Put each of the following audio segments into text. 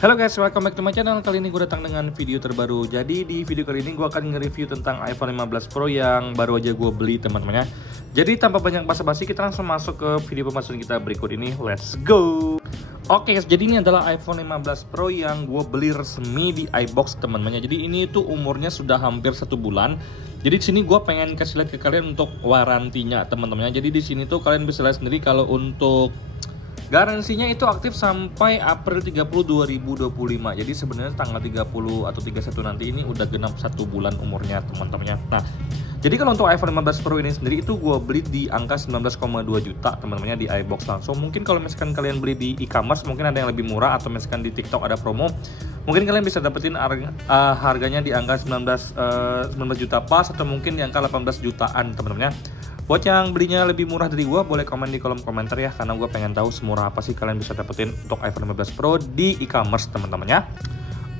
Halo guys, welcome back to my channel. Kali ini gue datang dengan video terbaru. Jadi di video kali ini gue akan nge-review tentang iPhone 15 Pro yang baru aja gue beli teman-teman ya. Jadi tanpa banyak basa-basi kita langsung masuk ke video pembahasan kita berikut ini. Let's go. Oke guys, jadi ini adalah iPhone 15 Pro yang gue beli resmi di iBox teman-teman ya. Jadi ini tuh umurnya sudah hampir 1 bulan. Jadi di sini gue pengen kasih lihat ke kalian untuk warantinya teman-teman ya. Jadi di sini tuh kalian bisa lihat sendiri kalau untuk garansinya itu aktif sampai April 30 2025. Jadi sebenarnya tanggal 30 atau 31 nanti ini udah genap 1 bulan umurnya teman-temannya. Nah, jadi kalau untuk iPhone 15 Pro ini sendiri itu gue beli di angka 19,2 juta teman-temannya di iBox langsung. Mungkin kalau misalkan kalian beli di e-commerce mungkin ada yang lebih murah, atau misalkan di TikTok ada promo, mungkin kalian bisa dapetin harganya di angka 19 juta pas, atau mungkin di angka 18 jutaan teman-temannya. Buat yang belinya lebih murah dari gue, boleh komen di kolom komentar ya, karena gue pengen tahu semurah apa sih kalian bisa dapetin untuk iPhone 15 Pro di e-commerce teman-teman ya.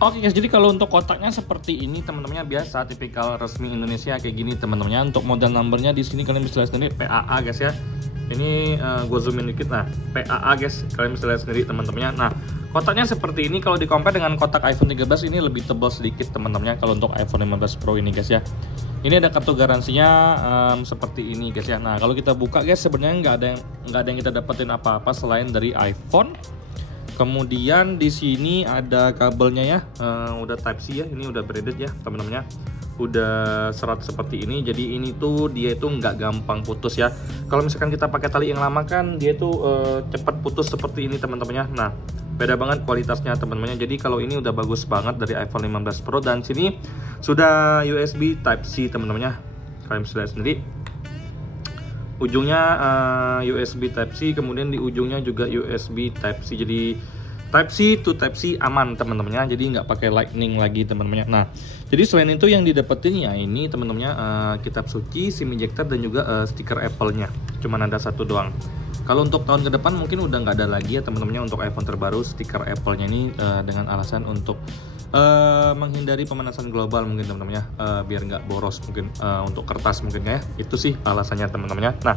Oke guys, jadi kalau untuk kotaknya seperti ini teman-temannya, biasa tipikal resmi Indonesia kayak gini teman-temannya. Untuk model numbernya di sini kalian bisa lihat sendiri PAA guys ya. Ini gue zoomin dikit, nah PAA guys, kalian bisa lihat sendiri teman-temannya. Nah, kotaknya seperti ini. Kalau di compare dengan kotak iPhone 13 ini lebih tebal sedikit teman-temannya kalau untuk iPhone 15 Pro ini guys ya. Ini ada kartu garansinya seperti ini guys ya. Nah, kalau kita buka guys, sebenarnya nggak ada yang kita dapetin apa-apa selain dari iPhone. Kemudian di sini ada kabelnya ya, udah Type C ya, ini udah braided ya teman-temannya. Udah serat seperti ini, jadi ini tuh dia itu nggak gampang putus ya. Kalau misalkan kita pakai tali yang lama kan dia tuh cepat putus seperti ini teman-temannya. Nah, beda banget kualitasnya teman-temannya. Jadi kalau ini udah bagus banget dari iPhone 15 Pro, dan sini sudah USB Type C teman-temannya. Kalian bisa lihat sendiri. Ujungnya USB Type C, kemudian di ujungnya juga USB Type C. Jadi Type C to Type C aman teman-temannya, jadi nggak pakai Lightning lagi teman-temannya. Nah, jadi selain itu yang didapetin ya ini teman-temannya kitab suci, SIM ejector, dan juga stiker Apple-nya. Cuman ada satu doang. Kalau untuk tahun ke depan mungkin udah nggak ada lagi ya teman-temannya untuk iPhone terbaru stiker Apple-nya ini, dengan alasan untuk menghindari pemanasan global mungkin teman-temannya, biar nggak boros mungkin, untuk kertas mungkin ya. Itu sih alasannya teman-temannya. Nah,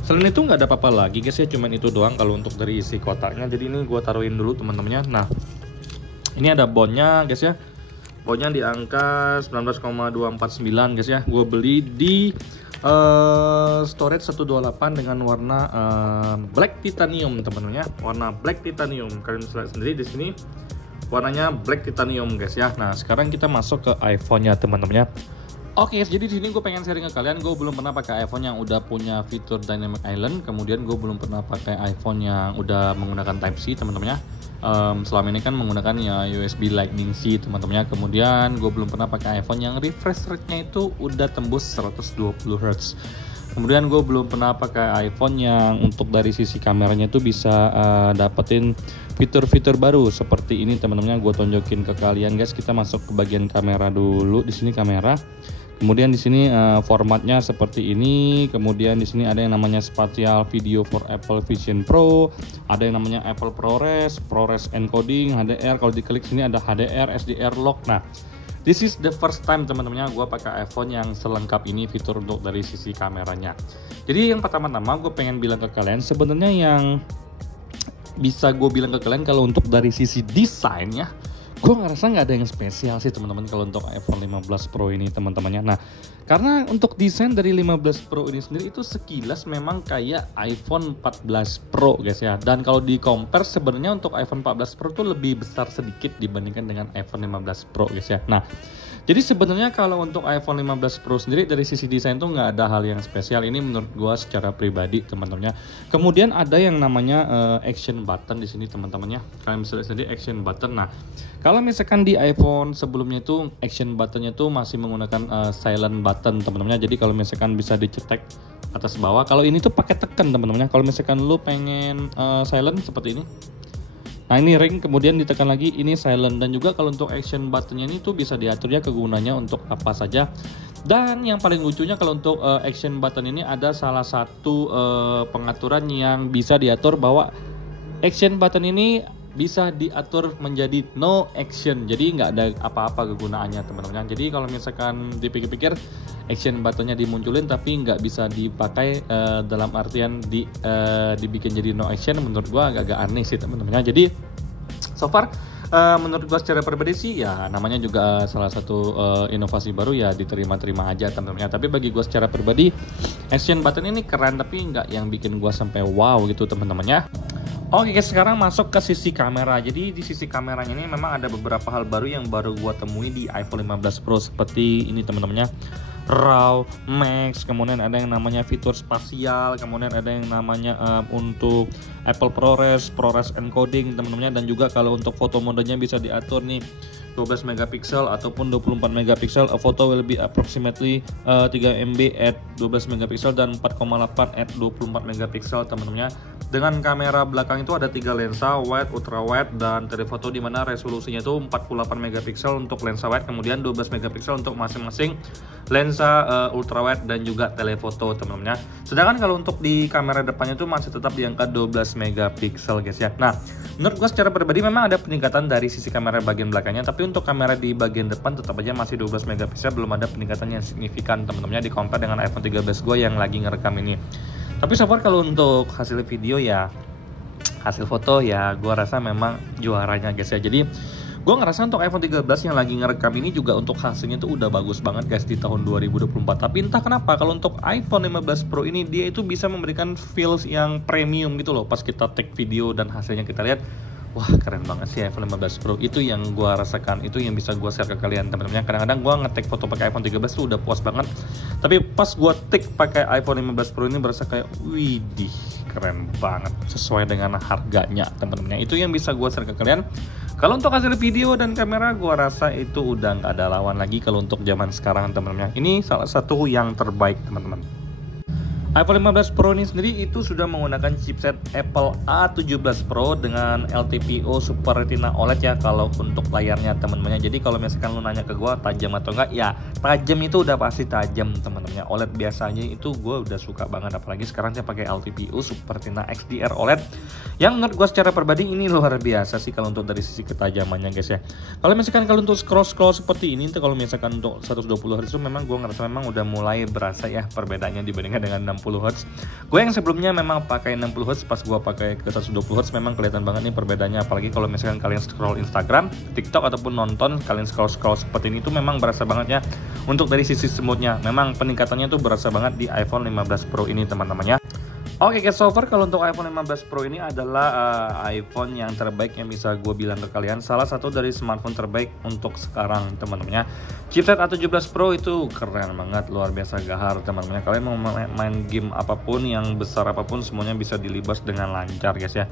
selain itu nggak ada apa-apa lagi guys ya, cuman itu doang kalau untuk dari isi kotaknya. Jadi ini gue taruhin dulu teman-temannya. Nah, ini ada bondnya guys ya. Bondnya di angka 19,249 guys ya. Gue beli di storage 128 dengan warna black titanium teman-teman ya. Warna black titanium, kalian bisa lihat sendiri di sini warnanya black titanium guys ya. Nah, sekarang kita masuk ke iPhone-nya teman-teman ya. Oke, jadi di sini gue pengen sharing ke kalian. Gue belum pernah pakai iPhone yang udah punya fitur Dynamic Island. Kemudian gue belum pernah pakai iPhone yang udah menggunakan Type C teman-teman ya. Selama ini kan menggunakan ya USB Lightning C teman-teman ya. Kemudian gue belum pernah pakai iPhone yang refresh rate-nya itu udah tembus 120 Hz. Kemudian gue belum pernah pakai iPhone yang untuk dari sisi kameranya itu bisa dapetin fitur-fitur baru seperti ini teman-teman. Gue tunjukin ke kalian guys. Kita masuk ke bagian kamera dulu. Di sini kamera. Kemudian di sini formatnya seperti ini. Kemudian di sini ada yang namanya Spatial Video for Apple Vision Pro, ada yang namanya Apple ProRes encoding, HDR. Kalau diklik sini ada HDR, SDR lock. Nah, this is the first time teman-temannya gue pakai iPhone yang selengkap ini fitur untuk dari sisi kameranya. Jadi yang pertama-tama gue pengen bilang ke kalian, sebenarnya yang bisa gue bilang ke kalian kalau untuk dari sisi desainnya, gue ngerasa nggak ada yang spesial sih teman-teman kalau untuk iPhone 15 Pro ini teman-temannya. Nah, karena untuk desain dari 15 Pro ini sendiri itu sekilas memang kayak iPhone 14 Pro guys ya. Dan kalau di compare sebenarnya untuk iPhone 14 Pro tuh lebih besar sedikit dibandingkan dengan iPhone 15 Pro guys ya. Nah, jadi sebenarnya kalau untuk iPhone 15 Pro sendiri dari sisi desain tuh nggak ada hal yang spesial. Ini menurut gue secara pribadi teman-temannya. Kemudian ada yang namanya action button di sini teman-temannya. Kalian bisa lihat sendiri action button. Nah, kalau misalkan di iPhone sebelumnya itu action buttonnya tuh masih menggunakan silent button teman-temannya. Jadi kalau misalkan bisa dicetek atas bawah. Kalau ini tuh pakai tekan teman-temannya. Kalau misalkan lu pengen silent seperti ini. Nah, ini ring, kemudian ditekan lagi, ini silent. Dan juga kalau untuk action buttonnya ini tuh bisa diatur ya kegunaannya untuk apa saja. Dan yang paling lucunya kalau untuk action button ini ada salah satu pengaturan yang bisa diatur bahwa action button ini bisa diatur menjadi no action, jadi nggak ada apa-apa kegunaannya teman-teman. Jadi kalau misalkan dipikir-pikir action buttonnya dimunculin tapi nggak bisa dipakai dalam artian dibikin jadi no action, menurut gua agak-agak aneh sih teman-teman. Jadi so far Menurut gua secara pribadi sih ya namanya juga salah satu inovasi baru ya, diterima-terima aja teman-teman. Tapi bagi gua secara pribadi action button ini keren, tapi nggak yang bikin gua sampai wow gitu teman-temannya. Oke guys, sekarang masuk ke sisi kamera. Jadi di sisi kameranya ini memang ada beberapa hal baru yang baru gua temui di iPhone 15 Pro seperti ini teman-temannya. RAW, Max, kemudian ada yang namanya fitur spasial, kemudian ada yang namanya untuk Apple ProRes encoding teman-temannya, dan juga kalau untuk foto modenya bisa diatur nih 12 megapiksel ataupun 24 megapiksel. A photo will be approximately 3 MB at 12 megapiksel dan 4,8 at 24 megapiksel teman-temannya. Dengan kamera belakang itu ada 3 lensa, wide, ultra wide, dan telefoto, di mana resolusinya itu 48 megapiksel untuk lensa wide, kemudian 12 megapiksel untuk masing-masing lensa ultra wide dan juga telefoto teman-teman ya. Sedangkan kalau untuk di kamera depannya itu masih tetap di angka 12 megapiksel guys ya. Nah, menurut gua secara pribadi memang ada peningkatan dari sisi kamera bagian belakangnya, tapi untuk kamera di bagian depan tetap aja masih 12 megapiksel, belum ada peningkatan yang signifikan teman-teman ya di compare dengan iPhone 13 gua yang lagi ngerekam ini. Tapi so far kalau untuk hasil video ya, hasil foto ya gua rasa memang juaranya guys ya. Jadi gue ngerasa untuk iPhone 13 yang lagi ngerekam ini juga untuk hasilnya tuh udah bagus banget guys di tahun 2024. Tapi entah kenapa kalau untuk iPhone 15 Pro ini dia itu bisa memberikan feels yang premium gitu loh. Pas kita take video dan hasilnya kita lihat, wah keren banget sih iPhone 15 Pro. Itu yang gue rasakan, itu yang bisa gue share ke kalian teman-teman. Kadang-kadang gue nge-take foto pakai iPhone 13 tuh udah puas banget, tapi pas gue take pakai iPhone 15 Pro ini berasa kayak widih keren banget sesuai dengan harganya teman-teman. Itu yang bisa gue share ke kalian. Kalau untuk hasil video dan kamera gue rasa itu udah nggak ada lawan lagi kalau untuk zaman sekarang teman-teman. Ini salah satu yang terbaik teman-teman. iPhone 15 Pro ini sendiri itu sudah menggunakan chipset Apple A17 Pro dengan LTPO Super Retina OLED ya kalau untuk layarnya teman-teman. Jadi kalau misalkan lu nanya ke gua tajam atau enggak, ya tajam itu udah pasti tajam teman-teman. OLED biasanya itu gua udah suka banget, apalagi sekarang saya pakai LTPO Super Retina XDR OLED yang menurut gua secara pribadi ini luar biasa sih kalau untuk dari sisi ketajamannya guys ya. Kalau misalkan kalau untuk scroll seperti ini, kalau misalkan untuk 120 Hz itu memang gua ngerasa memang udah mulai berasa ya perbedaannya dibandingkan dengan 60 Hz. Gue yang sebelumnya memang pakai 60 Hz, pas gue pakai ke 120 Hz memang kelihatan banget nih perbedaannya. Apalagi kalau misalkan kalian scroll Instagram, TikTok ataupun nonton, kalian scroll seperti ini tuh memang berasa banget ya. Untuk dari sisi smoothnya, memang peningkatannya tuh berasa banget di iPhone 15 Pro ini teman-teman ya. Oke guys, so far kalau untuk iPhone 15 Pro ini adalah iPhone yang terbaik yang bisa gue bilang ke kalian. Salah satu dari smartphone terbaik untuk sekarang teman-teman ya. Chipset A17 Pro itu keren banget, luar biasa gahar teman-teman. Kalian mau main game apapun, yang besar apapun, semuanya bisa dilibas dengan lancar guys ya.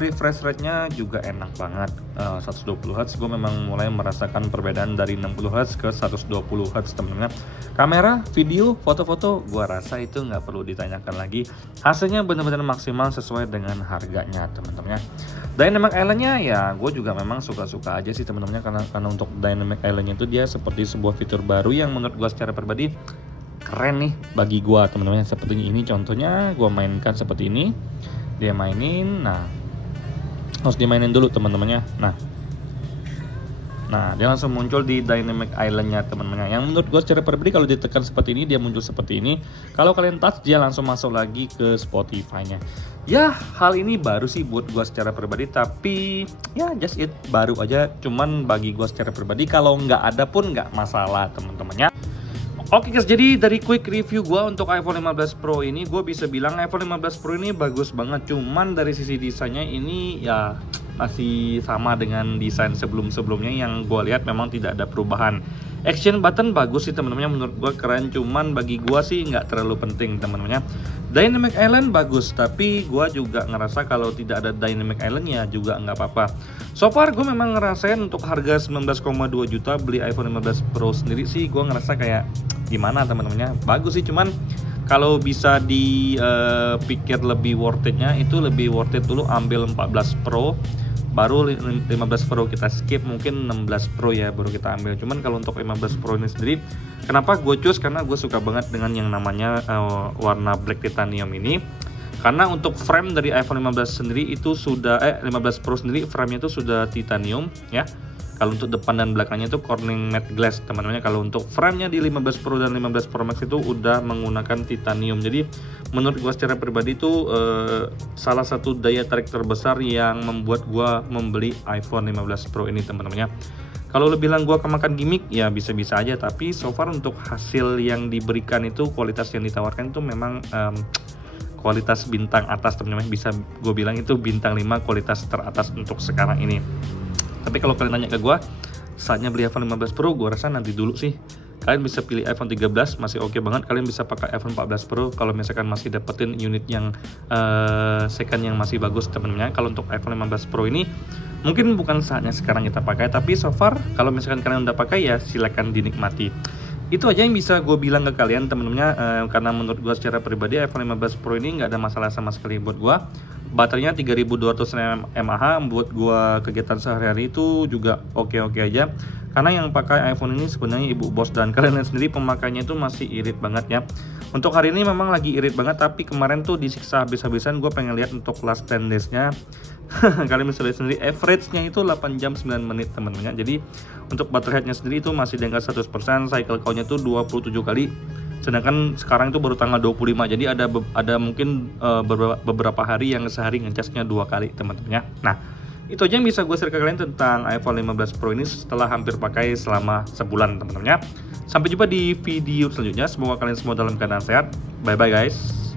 Refresh rate-nya juga enak banget. 120 Hz gue memang mulai merasakan perbedaan dari 60 Hz ke 120 Hz teman-teman. Kamera, video, foto-foto gue rasa itu nggak perlu ditanyakan lagi. Hasilnya benar-benar maksimal sesuai dengan harganya teman-teman ya. Dynamic Island-nya ya gue juga memang suka-suka aja sih teman-teman, karena untuk Dynamic Island-nya itu dia seperti sebuah fitur baru yang menurut gue secara pribadi keren nih bagi gue teman-teman. Seperti ini contohnya gue mainkan seperti ini, dia mainin, nah harus dimainin dulu teman-temannya. Nah, dia langsung muncul di Dynamic Island-nya teman-teman. Yang menurut gue secara pribadi kalau ditekan seperti ini, dia muncul seperti ini. Kalau kalian touch, dia langsung masuk lagi ke Spotify-nya. Ya, hal ini baru sih buat gue secara pribadi, tapi ya just it, baru aja. Cuman bagi gue secara pribadi, kalau nggak ada pun nggak masalah teman-temannya. Oke guys, jadi dari quick review gue untuk iPhone 15 Pro ini, gue bisa bilang iPhone 15 Pro ini bagus banget. Cuman dari sisi desainnya ini ya masih sama dengan desain sebelum-sebelumnya yang gue lihat memang tidak ada perubahan. Action button bagus sih teman-teman, menurut gue keren, cuman bagi gue sih nggak terlalu penting teman-teman. Dynamic Island bagus, tapi gue juga ngerasa kalau tidak ada Dynamic Island ya juga nggak apa-apa. So far gue memang ngerasain untuk harga 19,2 juta beli iPhone 15 Pro sendiri sih, gue ngerasa kayak gimana teman-temannya, bagus sih, cuman kalau bisa dipikir lebih worth it-nya, itu lebih worth it dulu ambil 14 Pro baru 15 Pro kita skip, mungkin 16 Pro ya baru kita ambil. Cuman kalau untuk 15 Pro ini sendiri, kenapa gue choose, karena gue suka banget dengan yang namanya warna black titanium ini. Karena untuk frame dari iPhone 15 sendiri itu sudah 15 Pro sendiri frame-nya itu sudah titanium ya. Kalau untuk depan dan belakangnya itu Corning matte glass teman-teman. Kalau untuk frame-nya di 15 Pro dan 15 Pro Max itu udah menggunakan titanium. Jadi menurut gua secara pribadi itu salah satu daya tarik terbesar yang membuat gua membeli iPhone 15 Pro ini teman-teman ya. Kalau lu bilang gua kemakan gimmick ya bisa-bisa aja, tapi so far untuk hasil yang diberikan itu, kualitas yang ditawarkan itu memang kualitas bintang atas teman-teman. Bisa gue bilang itu bintang 5, kualitas teratas untuk sekarang ini. Tapi kalau kalian nanya ke gue, saatnya beli iPhone 15 Pro, gue rasa nanti dulu sih. Kalian bisa pilih iPhone 13, masih oke banget. Kalian bisa pakai iPhone 14 Pro kalau misalkan masih dapetin unit yang second yang masih bagus teman-teman. Kalau untuk iPhone 15 Pro ini mungkin bukan saatnya sekarang kita pakai, tapi so far kalau misalkan kalian udah pakai ya silakan dinikmati. Itu aja yang bisa gue bilang ke kalian temen-temennya, karena menurut gue secara pribadi iPhone 15 Pro ini nggak ada masalah sama sekali buat gue. Baterainya 3200 mAh, buat gue kegiatan sehari-hari itu juga oke-oke aja. Karena yang pakai iPhone ini sebenarnya ibu bos, dan kalian lihat sendiri pemakaiannya itu masih irit banget ya. Untuk hari ini memang lagi irit banget, tapi kemarin tuh disiksa habis-habisan. Gue pengen lihat untuk last 10 days-nya. Kalian bisa lihat sendiri average-nya itu 8 jam 9 menit teman-teman. Jadi untuk baterai health-nya sendiri itu masih di angka 100%, cycle count-nya itu 27 kali. Sedangkan sekarang itu baru tanggal 25. Jadi ada mungkin beberapa hari yang sehari ngecasnya 2 kali teman-teman ya. Nah, itu aja yang bisa gue share ke kalian tentang iPhone 15 Pro ini setelah hampir pakai selama sebulan teman-teman ya. Sampai jumpa di video selanjutnya. Semoga kalian semua dalam keadaan sehat. Bye bye guys.